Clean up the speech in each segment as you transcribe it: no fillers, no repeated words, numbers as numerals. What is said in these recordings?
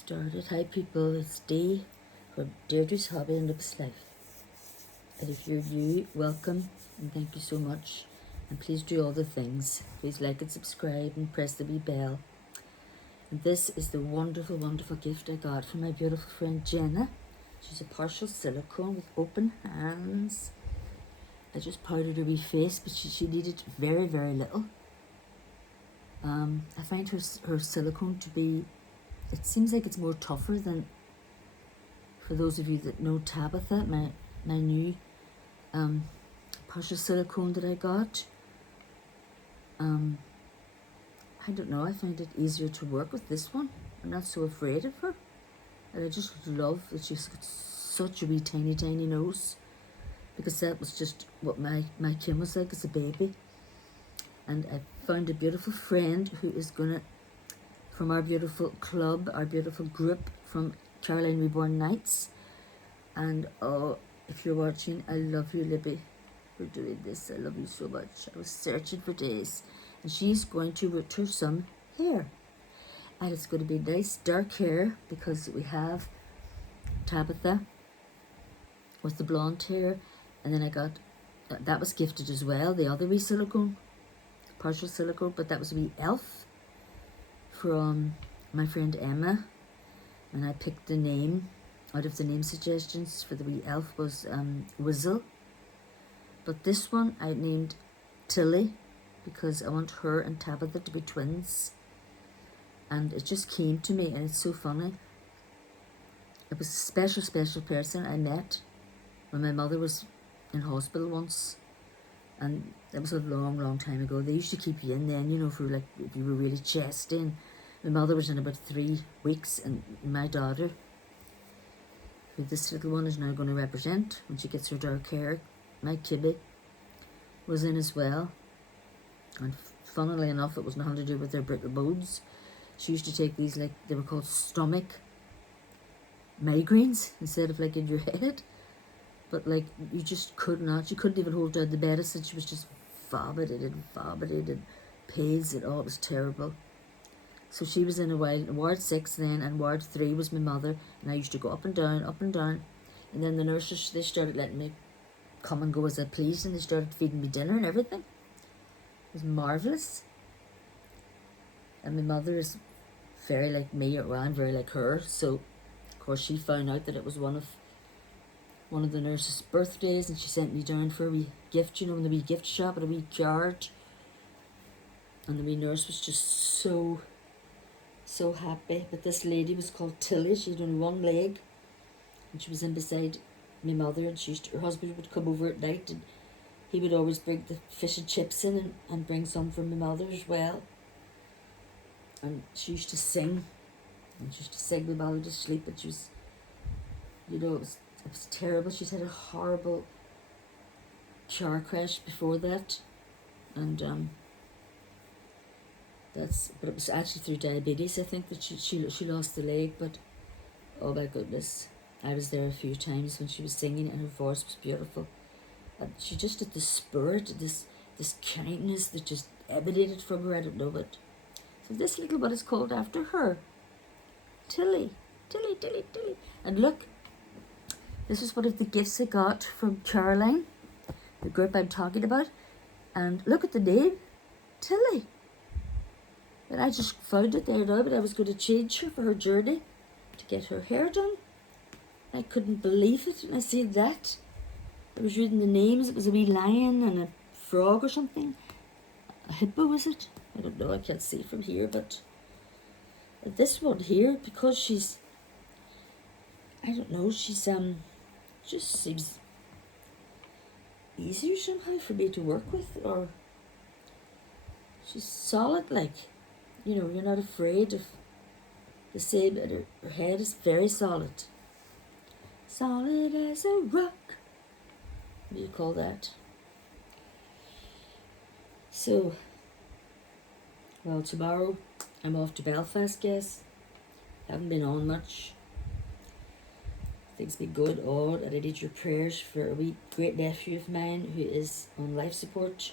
Started. Hi people, it's Dee from Deirdre's Hobby and Looks Life. And if you're new, welcome and thank you so much. And please do all the things. Please like and subscribe and press the wee bell. And this is the wonderful, wonderful gift I got from my beautiful friend Jenna. She's a partial silicone with open hands. I just powdered her wee face, but she needed very, very little. I find her silicone to be, it seems like it's more tougher than, for those of you that know Tabitha, my new partial silicone that I got. I don't know, I find it easier to work with this one. I'm not so afraid of her. And I just love that she's got such a wee tiny, tiny nose. Because that was just what my Kim was like as a baby. And I found a beautiful friend who is gonna, from our beautiful club, our beautiful group from Caroline Reborn Nights. And oh, if you're watching, I love you, Libby, for doing this. I love you so much. I was searching for days. And she's going to root her some hair. And it's going to be nice dark hair because we have Tabitha with the blonde hair. And then I got, that was gifted as well, the other wee silicone, partial silicone, but that was a wee elf from my friend Emma. And I picked the name out of the name suggestions for the wee elf was Whizzle. But this one I named Tilly because I want her and Tabitha to be twins. And it just came to me, and it's so funny. It was a special, special person I met when my mother was in hospital once. And that was a long, long time ago. They used to keep you in then, you know, for like, if you were really chest in. My mother was in about 3 weeks, and my daughter, who this little one is now going to represent when she gets her dark hair, my Kibby, was in as well. And funnily enough, it was nothing to do with their brittle bones. She used to take these, like, they were called stomach migraines instead of like in your head. But like, you just could not, she couldn't even hold down the medicine. She was just vomited and pains and all. It was terrible. So she was in a while, Ward 6 then, and Ward 3 was my mother, and I used to go up and down, and then the nurses, they started letting me come and go as I pleased, and they started feeding me dinner and everything. It was marvellous. And my mother is very like me, or I'm very like her, so of course she found out that it was one of the nurses' birthdays, and she sent me down for a wee gift, you know, in the wee gift shop, and a wee card. And the wee nurse was just so happy. But this lady was called Tilly. She had only one leg, and she was in beside my mother, and her husband would come over at night, and he would always bring the fish and chips in and bring some for my mother as well. And she used to sing, and she used to sing my mother to sleep, and she was, you know, it was terrible. She'd had a horrible car crash before that, and but it was actually through diabetes, I think, that she lost the leg. But oh my goodness, I was there a few times when she was singing, and her voice was beautiful, and she just had this spirit, this kindness that just emanated from her. I don't know, but so this little one is called after her, Tilly. And look, this is one of the gifts I got from Caroline, the group I'm talking about, and look at the name, Tilly. And I just found it there now, but I was going to change her for her journey to get her hair done. I couldn't believe it when I seen that. I was reading the names. It was a wee lion and a frog or something. A hippo, was it? I don't know, I can't see from here, but this one here, because she's, I don't know, she's just seems easier somehow for me to work with, or she's solid, like, you know, you're not afraid of the same, and her head is very solid. Solid as a rock. What do you call that? So, well, tomorrow I'm off to Belfast, guess. Haven't been on much. Things been going on, and I need your prayers for a wee great nephew of mine who is on life support.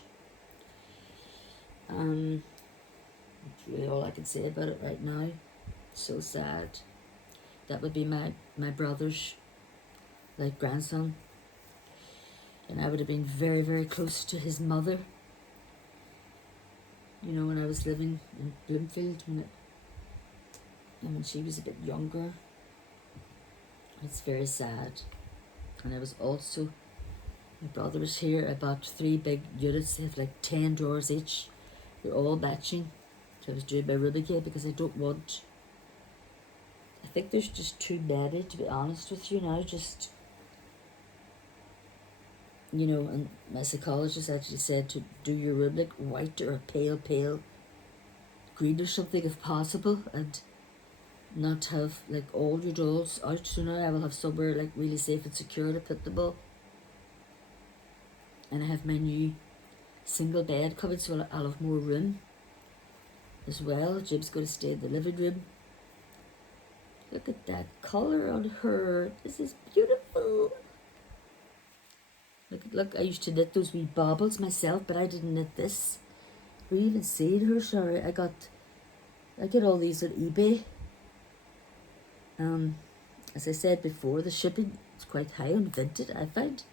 That's really all I can say about it right now. So sad. that would be my brother's like grandson, and I would have been very, very close to his mother. You know, when I was living in Bloomfield, when she was a bit younger. It's very sad. And I was also, my brother was here. I bought 3 big units. They have like 10 drawers each. They're all matching. So I was doing my room again because I don't want, I think there's just too many, to be honest with you now. Just, you know, and my psychologist actually said to do your room like white or a pale green or something if possible, and not have like all your dolls out. So now I will have somewhere like really safe and secure to put them all. And I have my new single bed coming, so I'll have more room as well. Jim's going to stay in the living room. Look at that colour on her. This is beautiful. Look, I used to knit those wee baubles myself, but I didn't knit this. Or even seen her, sorry. I get all these on eBay. As I said before, the shipping is quite high on Vinted, I find.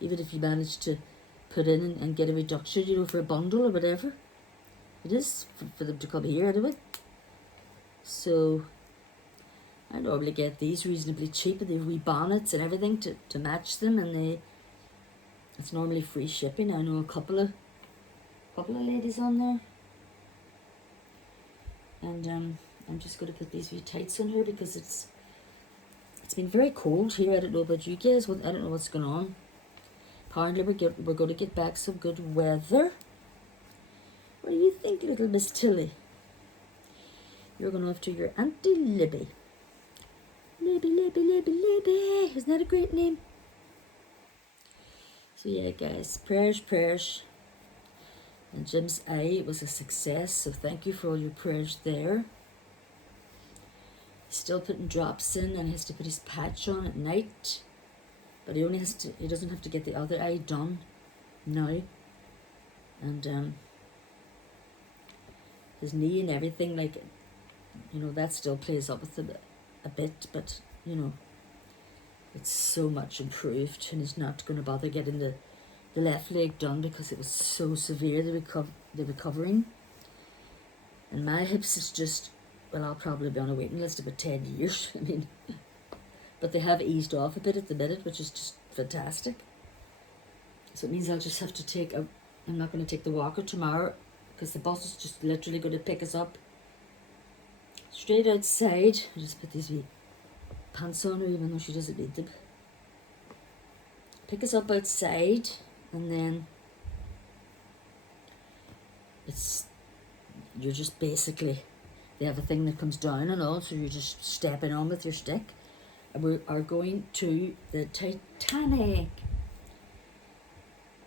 Even if you manage to put in and get a reduction, you know, for a bundle or whatever. It is for them to come here anyway. So I normally get these reasonably cheap, and they have wee bonnets and everything to match them, and it's normally free shipping. I know a couple of ladies on there. And I'm just going to put these wee tights on her because it's been very cold here. I don't know about you guys. I don't know what's going on. Apparently we're going to get back some good weather. What do you think, little Miss Tilly? You're going off to your Auntie Libby. Libby. Isn't that a great name? So yeah, guys, prayers. And Jim's eye was a success, so thank you for all your prayers there. He's still putting drops in and has to put his patch on at night. But he doesn't have to get the other eye done now. And his knee and everything, like, you know, that still plays up with him a bit, but, you know, it's so much improved, and he's not going to bother getting the left leg done because it was so severe, the recovering. And my hips is just, well, I'll probably be on a waiting list about 10 years. I mean, but they have eased off a bit at the minute, which is just fantastic. So it means I'll just have to I'm not going to take the walker tomorrow because the bus is just literally going to pick us up straight outside. I'll just put these wee pants on her even though she doesn't need them. Pick us up outside, and then you're just basically, they have a thing that comes down and all, so you're just stepping on with your stick. And we are going to the Titanic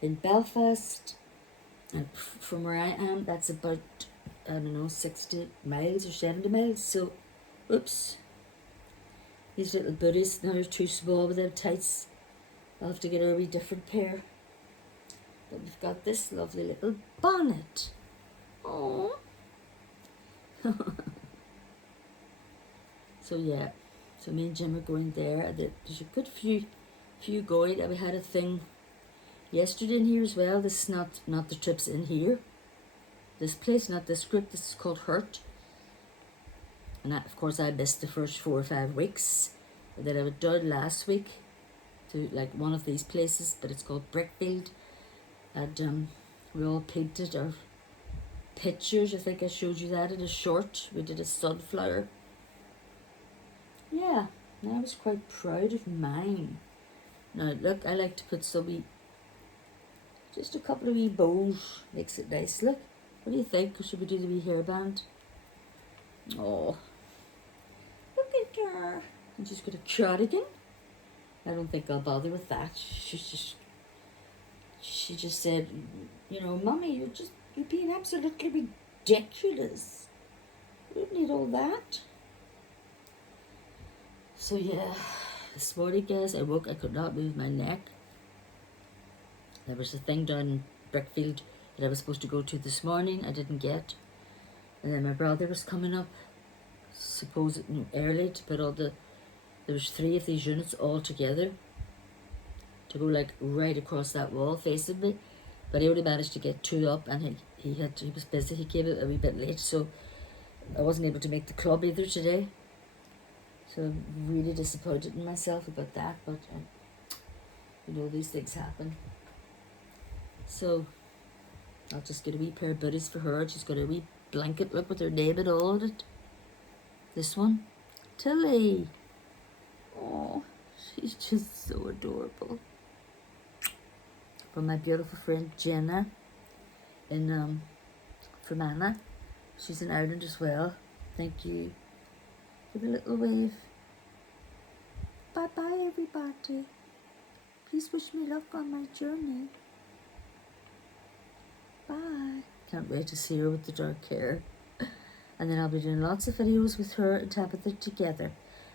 in Belfast, and from where I am, that's about, I don't know, 60 miles or 70 miles. So, oops, these little booties, now they're too small with their tights. I'll have to get a wee different pair. But we've got this lovely little bonnet. Aww. So yeah, so me and Jim are going there. There's a good few going. And we had a thing yesterday in here as well. This is not the trips in here. This place, not this group. This is called Hurt. And of course I missed the first 4 or 5 weeks. And then I went down last week to like one of these places, but it's called Brickfield. And we all painted our pictures. I think I showed you that in a short. We did a sunflower. Yeah, and I was quite proud of mine. Now look, I like to put just a couple of wee bows. Makes it nice. Look, what do you think? Or should we do the wee hairband? Oh, look at her. I'm just going to cardigan. I don't think I'll bother with that. She just said, you know, Mummy, you're being absolutely ridiculous. You don't need all that. So yeah, this morning, guys, I could not move my neck. There was a thing down in Brickfield that I was supposed to go to this morning. I didn't get. And then my brother was coming up, supposedly early, to put all the There was 3 of these units all together to go like right across that wall facing me, but he only managed to get 2 up, and he was busy. He came a wee bit late, so I wasn't able to make the club either today. So I'm really disappointed in myself about that, but you know, these things happen. So I'll just get a wee pair of booties for her. She's got a wee blanket, look, with her name and all on it. This one, Tilly. Oh, she's just so adorable. From my beautiful friend Jenna in Fermanagh. She's in Ireland as well. Thank you. Give a little wave. Bye bye, everybody. Please wish me luck on my journey. Bye. Can't wait to see her with the dark hair. And then I'll be doing lots of videos with her and Tabitha together.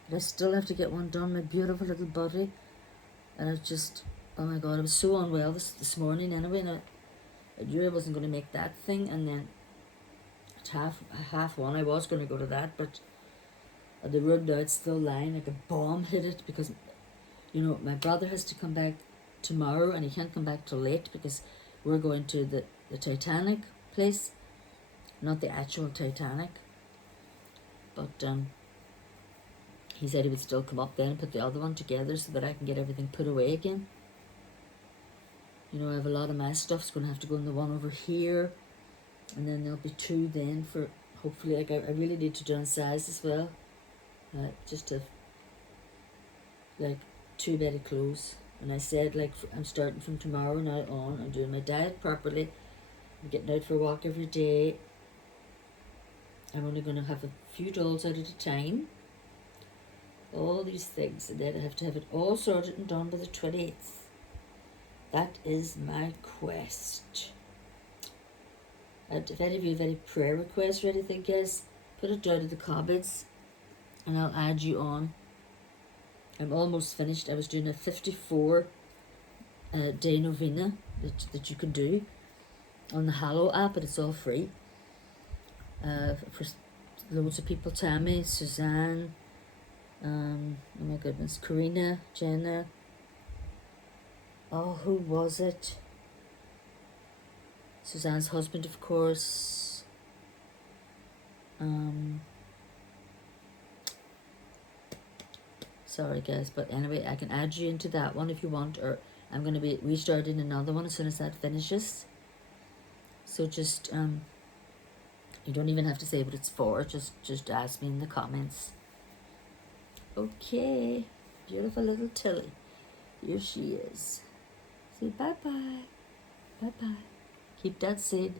And I still have to get one done, my beautiful little body. And I've just, oh my God, I was so unwell this morning anyway, and I knew I wasn't going to make that thing. And then at half 1, I was going to go to that, but the room now, it's still lying like a bomb hit it, because, you know, my brother has to come back tomorrow, and he can't come back till late because we're going to the Titanic place, not the actual Titanic, but he said he would still come up then and put the other one together so that I can get everything put away again. You know, I have a lot of my stuff's going to have to go in the one over here, and then there'll be 2 then for, hopefully, like, I really need to downsize as well, just to, like, 2 better clothes. And I said, like, I'm starting from tomorrow now on, I'm doing my diet properly, I'm getting out for a walk every day, I'm only going to have a few dolls out at a time, all these things, and then I have to have it all sorted and done by the 28th. That is my quest. And if any of you have any prayer requests or anything, guys, put it down in the comments and I'll add you on. I'm almost finished. I was doing a 54 day novena that you can do on the Hallow app, and it's all free. For loads of people, Tammy, Suzanne, oh my goodness, Karina, Jenna, oh, who was it? Suzanne's husband, of course. Sorry guys, but anyway, I can add you into that one if you want, or I'm going to be restarting another one as soon as that finishes. So just you don't even have to say what it's for, just ask me in the comments. Okay, beautiful little Tilly, here she is. Say bye bye, bye bye. Keep that seed.